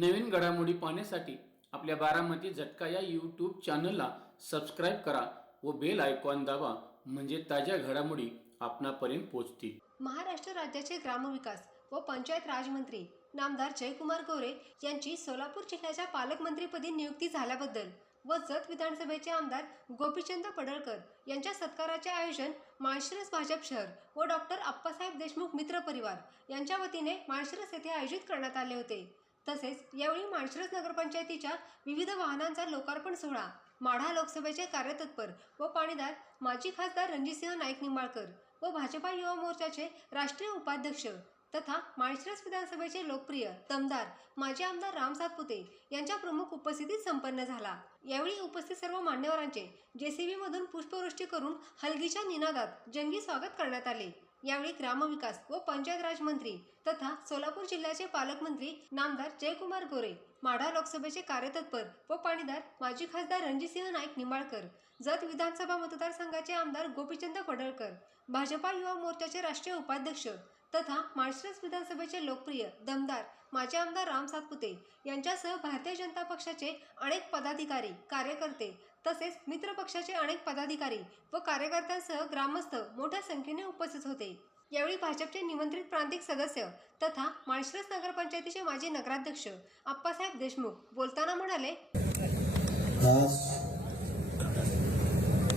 नवीन घडामोडी पाहण्यासाठी आपल्या बारामती झटका या यूट्यूब चॅनलला सबस्क्राईब करा व बेल आयकॉन दाबा म्हणजे ताज्या घडामोडी आपणापर्यंत पोहोचतील. महाराष्ट्र राज्याचे ग्रामविकास व पंचायत राजमंत्री नामदार जयकुमार गोरे यांची सोलापूर जिल्ह्याच्या पालकमंत्रीपदी नियुक्ती झाल्याबद्दल व जत विधानसभेचे आमदार गोपीचंद पडळकर यांच्या सत्काराचे आयोजन माळशिरस भाजप शहर व डॉक्टर आप्पासाहेब देशमुख मित्र परिवार यांच्या वतीने माळशिरस येथे आयोजित करण्यात आले होते. तसेच यावेळी माळशिरस नगरपंचायतीच्या विविध वाहनांचा लोकार्पण सोहळा माढा लोकसभेचे कार्यतत्पर व पाणीदार माजी खासदार रणजितसिंह नाईक निंबाळकर व भाजपा युवा मोर्चाचे राष्ट्रीय उपाध्यक्ष तथा माळशिरस विधानसभेचे लोकप्रिय दमदार माजी आमदार राम सातपुते यांच्या प्रमुख उपस्थितीत संपन्न झाला. यावेळी उपस्थित सर्व मान्यवरांचे जेसीबी मधून पुष्पवृष्टी करून हलगीच्या निनादात जंगी स्वागत करण्यात आले. यावेळी ग्रामविकास व पंचायत राज मंत्री तथा सोलापूर जिल्ह्याचे पालकमंत्री नामदार जयकुमार गोरे माढा लोकसभेचे कार्यतत्पर व पाणीदार माजी खासदार रणजितसिंह नाईक निंबाळकर जत विधानसभा मतदारसंघाचे आमदार गोपीचंद पडळकर भाजपा युवा मोर्चाचे राष्ट्रीय उपाध्यक्ष तथा माळशिरस विधानसभेचे लोकप्रिय दमदार माजी आमदार राम सातपुते यांच्यासह भारतीय जनता पक्षाचे अनेक पदाधिकारी कार्यकर्ते तसेच मित्रपक्षाचे अनेक पदाधिकारी व कार्यकर्त्यांसह ग्रामस्थ मोठ्या संख्येने उपस्थित होते. यावेळी भाजपचे निमंत्रित प्रांतिक सदस्य तथा माळशिरस नगरपंचायतीचे माजी नगराध्यक्ष आप्पासाहेब देशमुख बोलताना म्हणाले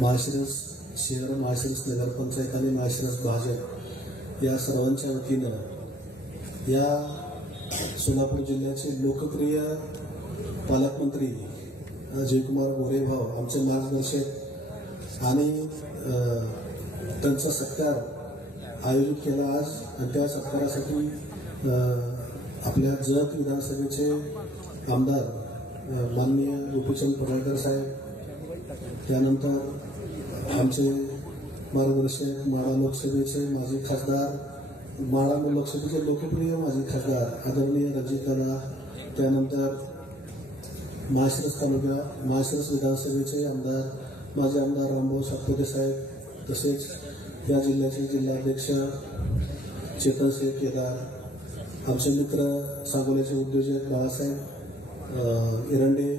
माळशिरस शहर माळशिरस नगरपंचायत आणि माळशिरस भाजप या सर्वांच्या वतीनं या सोलापूर जिल्ह्याचे लोकप्रिय पालकमंत्री जयकुमार गोरे भाऊ आमचे मार्गदर्शक आणि त्यांचा सत्कार आयोजित केला आज आणि त्या सत्कारासाठी आपल्या जत विधानसभेचे आमदार माननीय गोपीचंद पडळकर साहेब त्यानंतर आमचे मार्गदर्शक माळा लोकसभेचे माजी खासदार माळा लोकसभेचे लोकप्रिय माजी खासदार आदरणीय रणजित दादा त्यानंतर माळशिरस तालुका माळशिरस विधानसभेचे आमदार माजी आमदार रामभाऊ सातपुते साहेब तसेच या जिल्ह्याचे जिल्हाध्यक्ष चेतन केदार आमचे मित्र सांगोल्याचे उद्योजक बाळासाहेब इरंडे एरंडे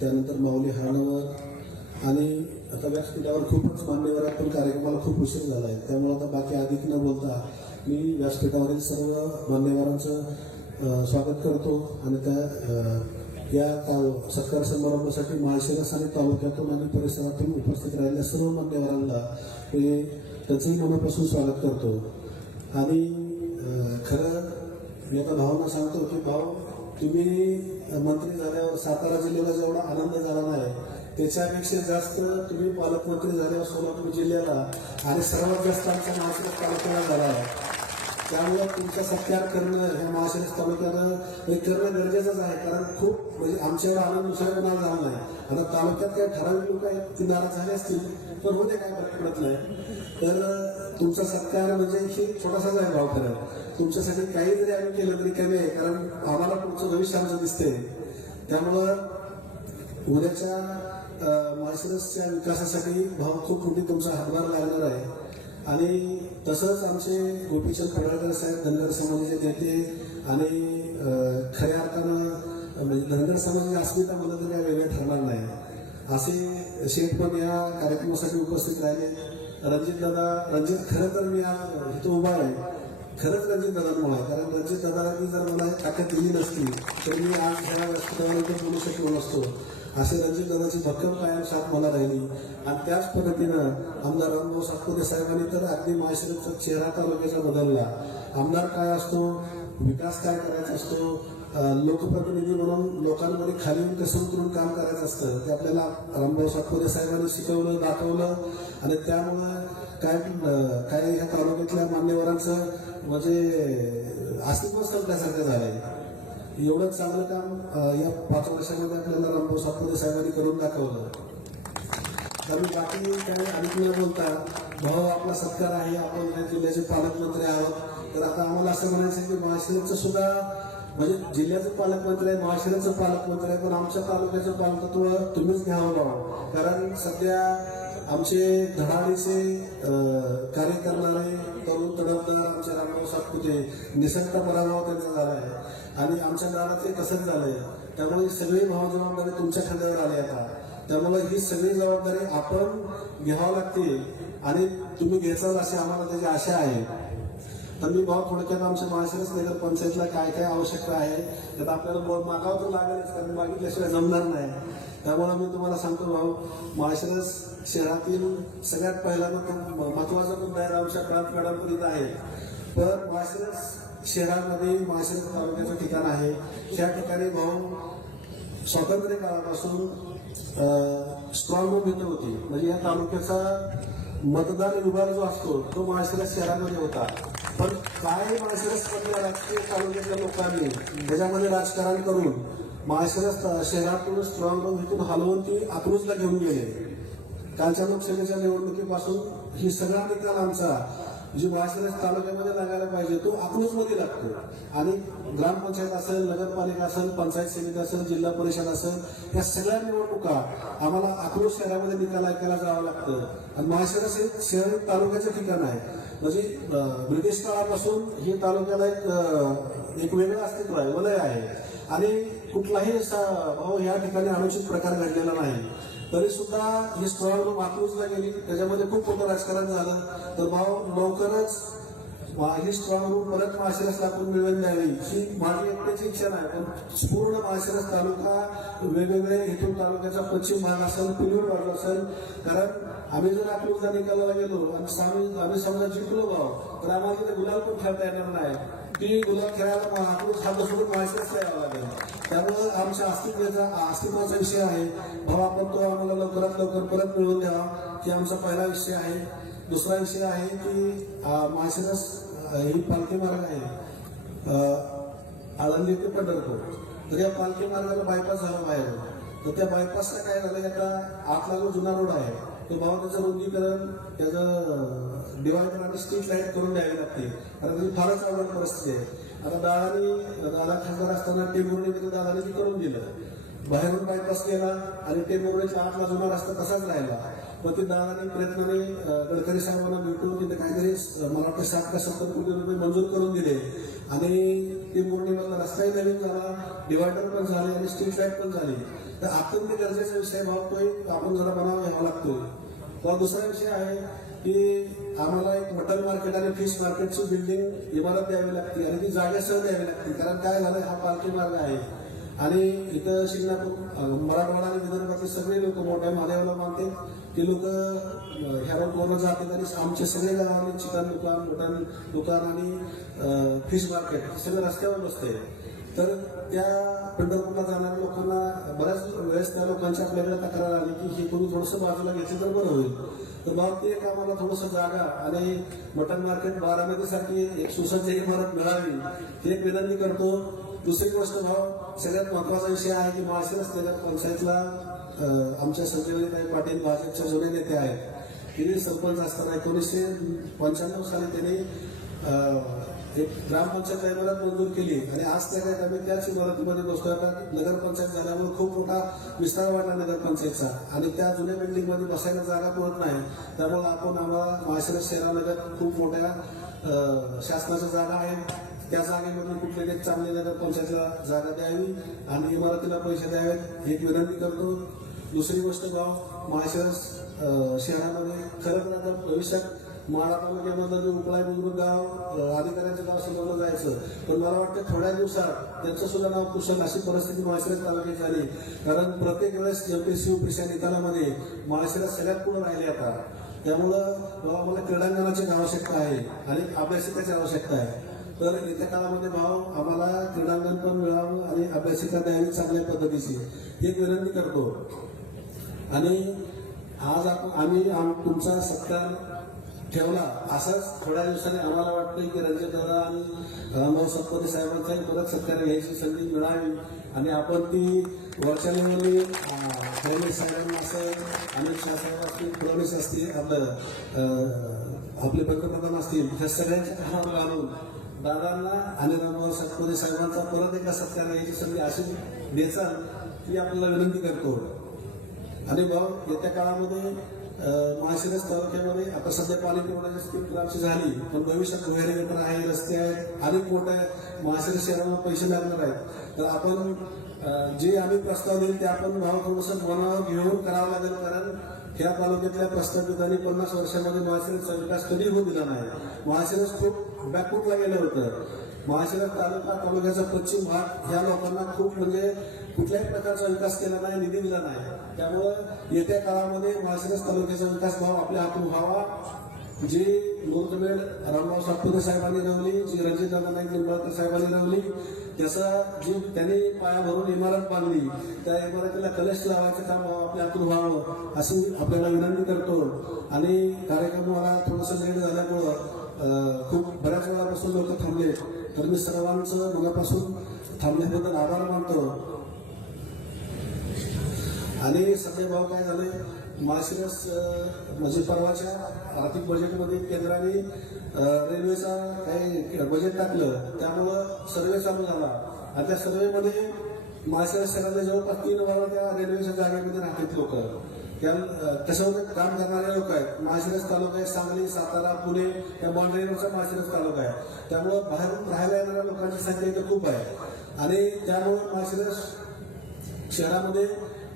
त्यानंतर माऊली हाणवर आणि आता व्यासपीठावर खूपच मान्यवर पण कार्यक्रमाला खूप उशीर झाला आहे. त्यामुळे आता बाकी अधिक न बोलता मी व्यासपीठावरील सर्व मान्यवरांचं स्वागत करतो आणि त्या या सत्कार समारंभासाठी माळशिरस आणि तालुक्यातून आणि परिसरातून उपस्थित राहिलेल्या सर्व मान्यवरांना मी त्याचंही मनापासून स्वागत करतो. आणि खरं मी आता भावांना सांगतो की भाऊ तुम्ही मंत्री झाल्यावर सातारा जिल्ह्याला जेवढा आनंद झाला नाही त्याच्यापेक्षा जास्त तुम्ही पालकमंत्री झाल्यावर सोलापूर जिल्ह्याला आणि सर्वात जास्त आमचा महाराष्ट्र तालुक्याला झाला आहे. त्यामुळे तुमचा सत्कार करणं ह्या महाशिरस तालुक्यानं हे करणं गरजेचंच आहे. कारण खूप म्हणजे आमच्यावर आनंद दुसऱ्या कोणाला झाला नाही. आता तालुक्यात काही ठराविक लोक आहेत ती नाराज झाले असतील पण होते काय पडत नाही. तर तुमचा सत्कार म्हणजे हे छोटासाच आहे भाव खरं. तुमच्यासाठी काही जरी आम्ही केलं तरी कमी आहे कारण आम्हाला पुढचं भविष्य आमचं दिसते त्यामुळं उद्याच्या अं, माळशिरसच्या विकासासाठी भाव खूप मोठी तुमचा हातभार लागणार आहे. आणि तसंच आमचे गोपीचंद पडळकर साहेब धनगर समाजाचे नेते आणि खऱ्या अर्थानं म्हणजे धनगर समाजाची अस्मिता मला तर काय वेगळं ठरणार नाही. असे शेठ पण या कार्यक्रमासाठी उपस्थित राहिले. रणजित दादा रणजित खरं तर मी इथं उभा आहे. खरंच रणजित दादांमुळे आहे. कारण रणजित दादांनी जर मला ताकद दिली नसती तर मी आज ह्या व्यासपीठावर बोलू शकलो नसतो. असे रणजितदादाची भक्कम कायम साथ मला राहिली. आणि त्याच पद्धतीनं आमदार रामभाऊ सातपुते साहेबांनी तर अगदी माळशिरसचा चेहरा तालुक्याचा बदलला. आमदार काय असतो? विकास काय करायचा असतो? लोकप्रतिनिधी म्हणून लोकांमध्ये खाली कसं करून काम करायचं असतं? ते आपल्याला रामभाऊ सातपुते साहेबांनी शिकवलं दाखवलं. आणि त्यामुळं काय काय ह्या तालुक्यातल्या मान्यवरांचं म्हणजे अस्तित्व संपल्यासारखं झालंय. एवढं चांगलं काम या पाच वर्षामध्ये आपल्याला रामभाऊ सातपुते साहेबांनी करून दाखवलं. तर बाकी काही अधिक न बोलता भाऊ आपला सत्कार आहे आपण या जिल्ह्याचे पालकमंत्री आहोत. तर आता आम्हाला असं म्हणायचं आहे की महाशिरसचं सुद्धा म्हणजे जिल्ह्याचं पालकमंत्री आहे महाशिराचं पालकमंत्री आहे पण आमच्या तालुक्याचं पालकत्व तुम्हीच घ्यावं भाऊ. कारण सध्या आमचे धडाडीचे कार्य करणारे तरुण तडफदार आमचे रामभाऊ सातपुते निसंत पराभव त्यांचा झाला आहे. आणि आमच्या गावात ते कसंच झालंय त्यामुळे सगळी भाव जबाबदारी तुमच्या खांद्यावर आली आता. त्यामुळे ही सगळी जबाबदारी आपण घ्यावी लागते आणि तुम्ही घेचाल अशी आम्हाला त्याची आशा आहे. तर मी भाऊ थोडक्यात आमच्या महाशिरस नगर पंचायतला काय काय आवश्यकता आहे त्यात आपल्याला मागावं तर लागेलच कारण मागितल्याशिवाय जमणार नाही. त्यामुळे मी तुम्हाला सांगतो भाऊ माळशिरस शहरातील सगळ्यात पहिल्यांदा महत्त्वाचा मुद्दा आहे आमच्या प्रांत मॅडमपर्यंत आहे. तर माळशिरस शहरामध्ये माळशिरस तालुक्याचं ठिकाण आहे. त्या ठिकाणी भाऊ स्वातंत्र्य काळापासून स्ट्रॉंग रूम इथं होती. म्हणजे या तालुक्याचा मतदार विभाग जो असतो तो माळशिरस शहरामध्ये होता. पण काय माळशिरस राजकीय तालुक्यातल्या लोकांनी त्याच्यामध्ये राजकारण करून माळशिरस शहरातून स्ट्रॉंग रूम इथून हलवून ती अकलूजला घेऊन गेले. कालच्या लोकसभेच्या निवडणुकीपासून ही सगळा निकाल आमचा जी माळशिरस तालुक्यामध्ये लागायला पाहिजे तो अकलूजमध्ये लागतो. आणि ग्रामपंचायत असेल नगरपालिका असेल पंचायत समिती असेल जिल्हा परिषद असेल या सगळ्या निवडणुका आम्हाला अक्रोज शहरामध्ये निकाल ऐकायला जावं लागतं. आणि माळशिरस हे शहर तालुक्याचं ठिकाण आहे. म्हणजे ब्रिटिश काळापासून हे तालुक्याला एक एक वेगळं अस्तित्व आहे वलय आहे. आणि कुठलाही असा भाऊ या ठिकाणी अनुचित प्रकार घडलेला नाही. तरी सुद्धा ही स्ट्रॉंग वापरूचला गेली. त्याच्यामध्ये खूप मोठं राजकारण झालं. तर भाऊ लवकरच ही स्ट्रॉंग परत माळशिरस आपण मिळवून द्यावी ही माझी एकट्याची इच्छा नाही. पण पूर्ण माळशिरस तालुका वेगवेगळे इथून तालुक्याचा पश्चिम भाग असेल पिलूर भाग असेल. कारण आम्ही जर अकलूजला निकालाला गेलो आणि आम्ही आम्ही समजा जिंकलो भाऊ तर आम्हाला तिथे गुलाल पण खेळता येणार नाही. ती गुलाल खेळायला मग अकलूज हा सोडून माळशिरस खेळावं लागेल. त्यामुळे आमच्या अस्तित्वाचा अस्तित्वाचा विषय आहे. भाऊ आपण तो आम्हाला लवकरात लवकर परत मिळवून द्यावा. की आमचा पहिला विषय आहे. दुसरा विषय आहे की अं, माळशिरस ही पालखी मार्ग आहे. आळंदी ते पंढरपूर. तर या पालखी मार्गाला बायपास झाला बाहेर. तर त्या बायपासला काय झालं आता आठ जो जुना रोड आहे तो बाबा त्याचं रुंदीकरण त्याचं डिवायडर आणि स्ट्रीट लाइट करून द्यावी लागते. आता ती फारच अवघड परिस्थिती आहे. आता दादानी दादा खासदार असताना टेंभुर्णीमध्ये दादाने ती करून दिलं. बाहेरून बायपास केला आणि टेंभुर्णीच्या आतला जुना रस्ता तसाच राहिला. मग ते दादाने प्रयत्नाने गडकरी साहेबांना भेटून तिथे काहीतरी मला वाटतं साठ का सत्तर कोटी रुपये मंजूर करून दिले. आणि ती पौर्णिमा रस्ताही नवीन झाला डिवायडर पण झाले आणि स्ट्रीट लाइट पण झाली. तर अत्यंत गरजेचा विषय भावतोय आपण जरा बनाव घ्यावा लागतो तर दुसरा विषय आहे की आम्हाला एक मटन मार्केट आणि फिश मार्केटची बिल्डिंग इमारत द्यावी लागते आणि ती जागेसह द्यावी लागते. कारण काय झालं हा पालखी मार्ग आहे. आणि इथं शिंगणापूर मराठवाडा आणि विदर्भातले सगळे लोक मोठ्या महादेवाला मानते. ते लोक ह्या रोडवरनं जातात आणि आमचे सगळे गावांनी चिकन दुकान मटन दुकान आणि फिश मार्केट सगळं रस्त्यावर बसते तर त्या पंढरपूरला जाणाऱ्या लोकांना बऱ्याच वेळेस त्या लोकांची आपल्याकडे तक्रार आली की हे करून थोडंसं बाजूला घ्यायचं तर बरं होईल. तर मग ते एक आम्हाला थोडंसं जागा आणि मटन मार्केट बारामतीसाठी एक सुसज्ज इमारत मिळावी ते एक विनंती करतो. दुसरी गोष्ट भाव सगळ्यात महत्त्वाचा विषय आहे की माळशिरस नगर पंचायतला आमच्या संजयताई पाटील भाजपच्या जुने नेते आहेत. तिने सरपंच असताना एकोणीसशे पंच्याण्णव साली त्यांनी एक ग्रामपंचायत इमारत मंजूर केली. आणि आज त्या काही आम्ही त्याच इमारतीमध्ये बसतो आता नगरपंचायत झाल्यामुळे खूप मोठा विस्तार वाढला नगरपंचायतचा. आणि त्या जुन्या बिल्डिंगमध्ये बसायला जागा मिळत नाही. त्यामुळे आपण आम्हाला माळशिरस शहरानगर खूप मोठ्या शासनाच्या जागा आहेत. त्या जागेमधून काही चांगले जातात नगरपंचायतला जागा द्यावी आणि इमारतीला पैसे द्यावेत एक विनंती करतो. दुसरी गोष्ट भाव माळशिरस शहरामध्ये खरं तर आता भविष्यात माळा तालुक्यामधलं जे उपळाय बुद्रुक गाव अधिकाऱ्यांचं गाव सुधारलं जायचं. पण मला वाटतं थोड्या दिवसात त्यांचं सुद्धा नाव कुशल अशी परिस्थिती माळशिरस तालुक्यात झाली. कारण प्रत्येक वेळेस एम पी सी युपीसी निकालामध्ये माळशिरस सगळ्यात पुढे राहिले आता. त्यामुळं मला क्रीडांगणाची आवश्यकता आहे आणि अभ्यासिकाची आवश्यकता आहे. तर येत्या काळामध्ये भाव आम्हाला क्रीडांगण पण मिळावं आणि अभ्यासिका द्यावी चांगल्या पद्धतीची. हे एक विनंती करतो. आणि आज आपण आम्ही आम तुमचा सत्कार ठेवला. असंच थोड्या दिवसांनी आम्हाला वाटतं की रणजित दादा आणि रामभाऊ सत्पती साहेबांचाही परत सत्कार घ्यायची संधी मिळावी. आणि आपण ती वरच्या लेवलनी फडणवीस साहेबांना असेल अमित शाह साहेब असतील फडणवीस असतील आपलं आपले पंतप्रधान असतील ह्या सगळ्यांच्या कामावर घालून दादांना आणि रामभाऊ सातपुरे साहेबांचा परत एका सत्कार याची संधी अशी द्यायचा ही आपल्याला विनंती करतो. आणि भाऊ येत्या काळामध्ये अं, माळशिरस तालुक्यामध्ये आता सध्या पाणी पुरवठ्याची स्कीम आमची झाली पण भविष्यात भुयारी गटर आहे रस्ते आहेत अनेक मोठ्या माळशिरस शहराला पैसे लागणार आहेत. तर आपण जे आम्ही प्रस्ताव देईल ते आपण भाव थोडंसं मनावर घेऊन करावं लागेल कारण ह्या तालुक्यातल्या प्रस्तावितांनी पन्नास वर्षामध्ये महाशिराचा विकास कधी होऊ दिला नाही. महाशिरस खूप बॅकफूटला गेलं होतं. महाशिरस तालुका तालुक्याचा पश्चिम भाग ह्या लोकांना खूप म्हणजे कुठल्याही प्रकारचा विकास केला नाही निधी दिला नाही. त्यामुळं येत्या काळामध्ये महाशिरस तालुक्याचा विकास भाव आपल्या हातून व्हावा. जी मुहूर्तमेढ रामराव सातपुते साहेबांनी लावली जी रणजितदादा नाईक निंबाळकर साहेबांनी लावली त्याचा जी त्यांनी पाया भरून इमारत बांधली त्या इमारतीला कलश लावायचं काम आपल्या हातून व्हावं अशी आपल्याला विनंती करतो. आणि कार्यक्रमाला थोडंसं लेट झाल्यामुळं खूप बऱ्याच वेळापासून लोक थांबले. तर मी सर्वांचं मनापासून थांबल्याबद्दल आभार मानतो. आणि सध्या भाव काय झाले? माळशिरस म्हणजे परवाच्या आर्थिक बजेटमध्ये केंद्राने रेल्वेचा काही बजेट टाकलं त्यामुळं सर्वे चालू झाला. आणि त्या सर्वेमध्ये माळशिरस शहरातल्या जवळपास तीन वारा त्या रेल्वेच्या जागेमध्ये राहतात लोक. त्या अं, काम करणारे लोक आहेत. माळशिरस तालुका आहे सांगली सातारा पुणे या बाँड्रीवरचा माळशिरस तालुका आहे. त्यामुळं बाहेरून राहायला येणाऱ्या लोकांची संख्या इथं खूप आहे. आणि त्यामुळे माळशिरस शहरामध्ये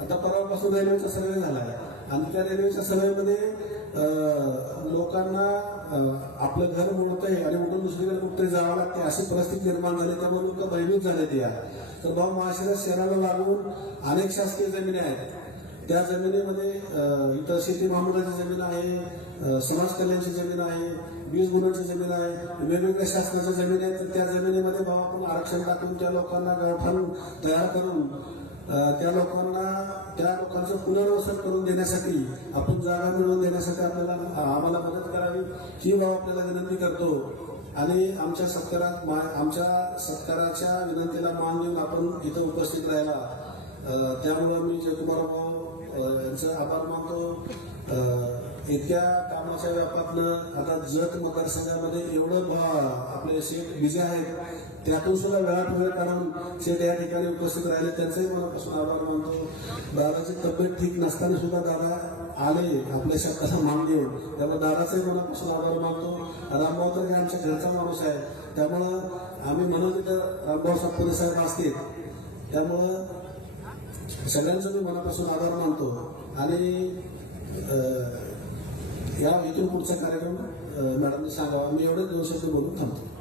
आता परवापासून रेल्वेचा सर्वे झाला आहे. आणि त्या रेल्वेच्या सभेमध्ये लोकांना आपलं घर मोडतंय आणि उठून दुसरीकडे कुठे जावं लागते अशी परिस्थिती निर्माण झाली. त्यामुळे लोक भयभीत झाले ते या तर भाऊ महाशिरा शहराला लागून अनेक शासकीय जमिनी आहेत. त्या जमिनीमध्ये इतर इथं शेती महामंडळाची जमीन आहे समाज कल्याणची जमीन आहे वीज गुणांची जमीन आहे वेगवेगळ्या शासनाच्या जमीन आहेत. तर त्या जमिनीमध्ये भाऊ आपण आरक्षण टाकून त्या लोकांना गावठाण तयार करून त्या लोकांना त्या लोकांचं पुनर्वसन करून देण्यासाठी आपण जागा मिळवून देण्यासाठी आपल्याला आम्हाला मदत करावी ही बाब आपल्याला विनंती करतो. आणि आमच्या सत्कारात मा- आमच्या सत्काराच्या विनंतीला मान देऊन आपण इथं उपस्थित राहिला त्यामुळं मी जयकुमार भाऊ यांचं आभार मानतो. इतक्या कामाच्या व्यापातनं आता जत मतदारसंघामध्ये एवढं भा- आपले शेठ विजय आहेत. त्यातून सुद्धा वेळात वेळ कारण शेठ या ठिकाणी उपस्थित राहिले. त्यांचंही मनापासून आभार मानतो. दादाची तब्येत ठीक नसताना सुद्धा दादा आले आपल्या शब्दाचा मान देऊन. त्यामुळे दादाचाही मनापासून आभार मानतो. रामभाऊ तर हे आमच्या घरचा माणूस आहे. त्यामुळं आम्ही म्हणून तिथं रामभाऊ सातपुरे साहेब असतील. त्यामुळं सगळ्यांचं मी मनापासून आभार मानतो. आणि या इथून पुढचा कार्यक्रम मॅडमने सांगावा. मी एवढे दोन शब्द बोलून थांबतो.